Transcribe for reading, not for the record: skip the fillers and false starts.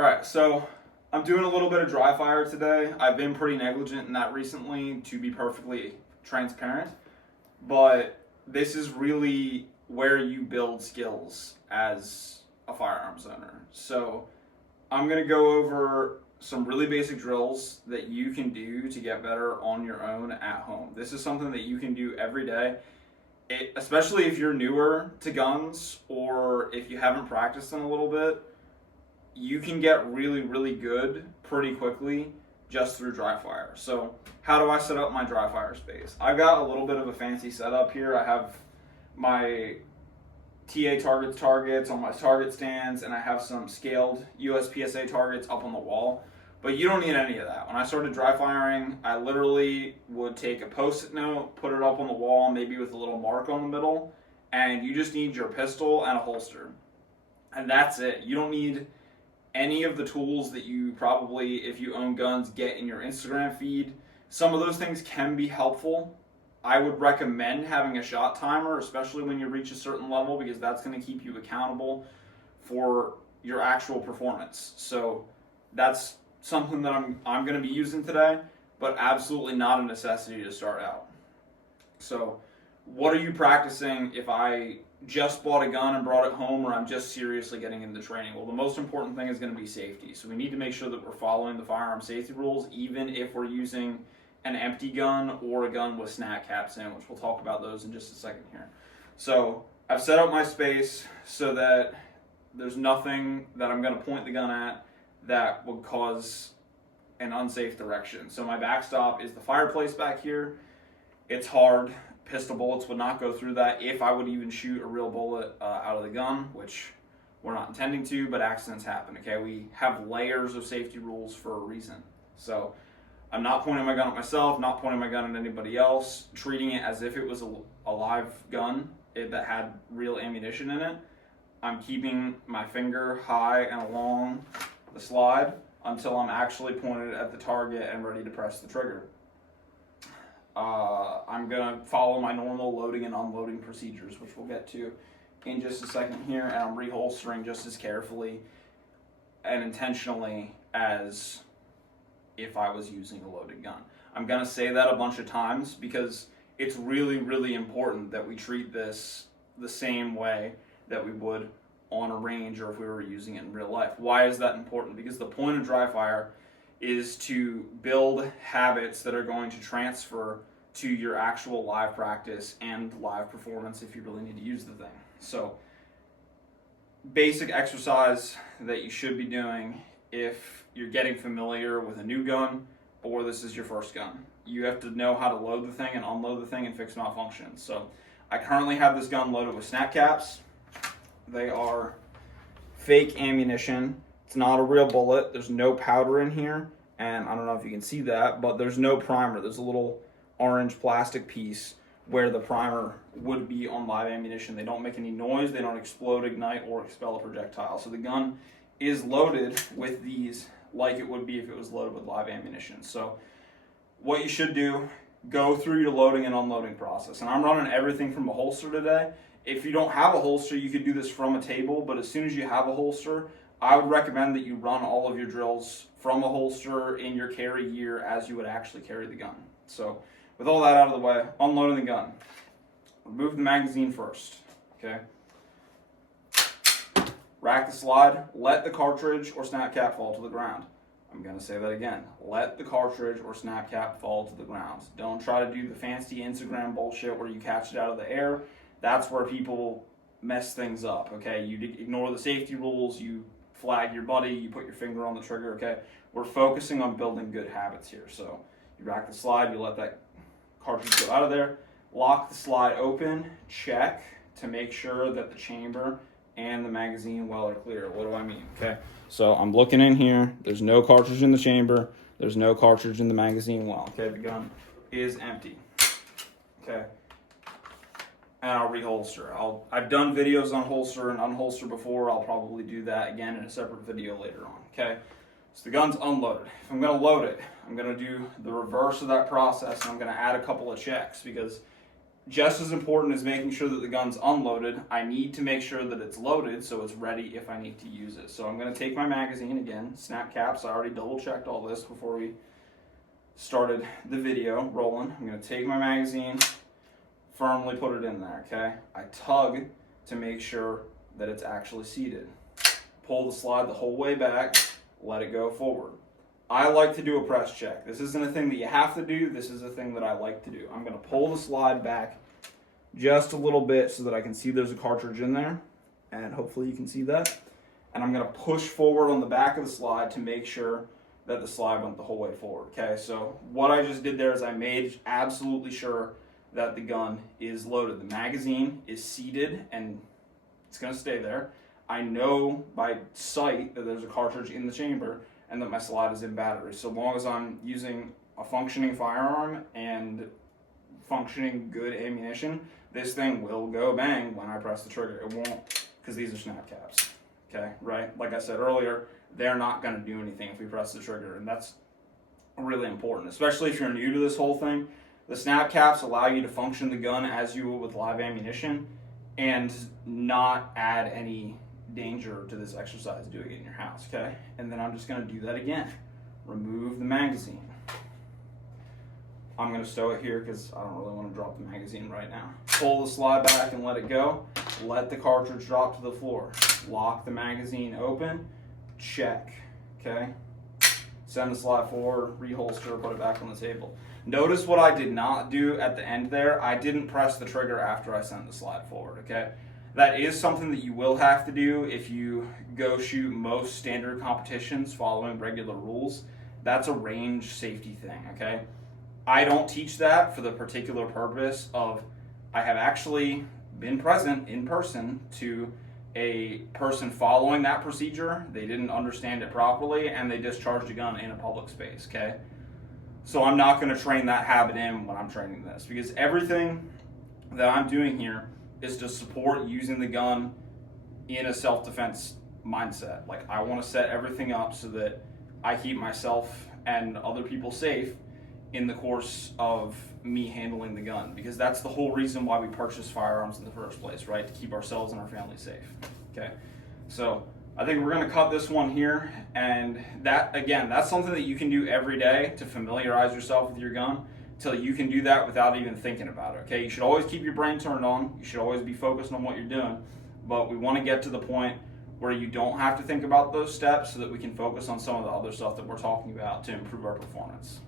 All right, so I'm doing a little bit of dry fire today. I've been pretty negligent in that recently, to be perfectly transparent. But this is really where you build skills as a firearms owner. So I'm going to go over some really basic drills that you can do to get better on your own at home. This is something that you can do every day. Especially if you're newer to guns or if you haven't practiced in a little bit, you can get really, really good pretty quickly just through dry fire. So how do I set up my dry fire space? I've got a little bit of a fancy setup here. I have my TA targets on my target stands, and I have some scaled USPSA targets up on the wall. But you don't need any of that. When I started dry firing, I literally would take a post-it note, put it up on the wall, maybe with a little mark on the middle, and you just need your pistol and a holster. And that's it. You don't need any of the tools that you probably, if you own guns, get in your Instagram feed. Some of those things can be helpful. I would recommend having a shot timer, especially when you reach a certain level, because that's going to keep you accountable for your actual performance. So that's something that I'm going to be using today, but absolutely not a necessity to start out. So what are you practicing if I just bought a gun and brought it home, or I'm just seriously getting into training? Well, the most important thing is going to be safety. So we need to make sure that we're following the firearm safety rules, even if we're using an empty gun or a gun with snap caps in, which we'll talk about those in just a second here. So I've set up my space so that there's nothing that I'm going to point the gun at that would cause an unsafe direction. So my backstop is the fireplace back here. It's hard. Pistol bullets would not go through that if I would even shoot a real bullet out of the gun, which we're not intending to, but accidents happen, okay? We have layers of safety rules for a reason. So I'm not pointing my gun at myself, not pointing my gun at anybody else, treating it as if it was a live gun that had real ammunition in it. I'm keeping my finger high and along the slide until I'm actually pointed at the target and ready to press the trigger. I'm going to follow my normal loading and unloading procedures, which we'll get to in just a second here, and I'm reholstering just as carefully and intentionally as if I was using a loaded gun. I'm going to say that a bunch of times because it's really, really important that we treat this the same way that we would on a range or if we were using it in real life. Why is that important? Because the point of dry fire is to build habits that are going to transfer to your actual live practice and live performance if you really need to use the thing. So basic exercise that you should be doing if you're getting familiar with a new gun or this is your first gun. You have to know how to load the thing and unload the thing and fix malfunctions. So I currently have this gun loaded with snap caps. They are fake ammunition. It's not a real bullet. There's no powder in here, and I don't know if you can see that, but there's no primer. There's a little orange plastic piece where the primer would be on live ammunition. They don't make any noise. They don't explode, ignite, or expel a projectile. So the gun is loaded with these like it would be if it was loaded with live ammunition. So what you should do, go through your loading and unloading process. And I'm running everything from a holster today. If you don't have a holster, you could do this from a table, but as soon as you have a holster, I would recommend that you run all of your drills from a holster in your carry gear as you would actually carry the gun. So with all that out of the way, unloading the gun. Remove the magazine first, okay? Rack the slide, let the cartridge or snap cap fall to the ground. I'm going to say that again. Let the cartridge or snap cap fall to the ground. Don't try to do the fancy Instagram bullshit where you catch it out of the air. That's where people mess things up, okay? You ignore the safety rules, you flag your buddy, you put your finger on the trigger, okay? We're focusing on building good habits here. So you rack the slide, you let that cartridge go out of there, lock the slide open, check to make sure that the chamber and the magazine well are clear. What do I mean? Okay, so I'm looking in here, there's no cartridge in the chamber, there's no cartridge in the magazine well. Okay, the gun is empty. Okay, and I'll reholster. I've done videos on holster and unholster before. I'll probably do that again in a separate video later on. Okay, so the gun's unloaded. If I'm going to load it, I'm going to do the reverse of that process, and I'm going to add a couple of checks because just as important as making sure that the gun's unloaded, I need to make sure that it's loaded so it's ready if I need to use it. So I'm going to take my magazine again, snap caps. I already double checked all this before we started the video rolling. I'm going to take my magazine, firmly put it in there, okay? I tug to make sure that it's actually seated. Pull the slide the whole way back, let it go forward. I like to do a press check. This isn't a thing that you have to do. This is a thing that I like to do. I'm going to pull the slide back just a little bit so that I can see there's a cartridge in there, and hopefully you can see that. And I'm going to push forward on the back of the slide to make sure that the slide went the whole way forward. Okay, so what I just did there is I made absolutely sure that the gun is loaded. The magazine is seated and it's going to stay there. I know by sight that there's a cartridge in the chamber and that my slide is in battery. So long as I'm using a functioning firearm and functioning good ammunition, this thing will go bang when I press the trigger. It won't, because these are snap caps, okay, right? Like I said earlier, they're not gonna do anything if we press the trigger, and that's really important, especially if you're new to this whole thing. The snap caps allow you to function the gun as you would with live ammunition and not add any danger to this exercise doing it in your house, okay? And then I'm just gonna do that again. Remove the magazine. I'm gonna stow it here because I don't really want to drop the magazine right now. Pull the slide back and let it go. Let the cartridge drop to the floor. Lock the magazine open. Check, okay? Send the slide forward, reholster, put it back on the table. Notice what I did not do at the end there. I didn't press the trigger after I sent the slide forward, okay? That is something that you will have to do if you go shoot most standard competitions following regular rules. That's a range safety thing, okay? I don't teach that for the particular purpose of I have actually been present in person to a person following that procedure. They didn't understand it properly and they discharged a gun in a public space, okay? So I'm not going to train that habit in when I'm training this, because everything that I'm doing here is to support using the gun in a self-defense mindset. Like, I want to set everything up so that I keep myself and other people safe in the course of me handling the gun, because that's the whole reason why we purchase firearms in the first place, right? To keep ourselves and our family safe, okay? So I think we're gonna cut this one here, and that, again, that's something that you can do every day to familiarize yourself with your gun till you can do that without even thinking about it, okay? You should always keep your brain turned on. You should always be focused on what you're doing, but we wanna get to the point where you don't have to think about those steps so that we can focus on some of the other stuff that we're talking about to improve our performance.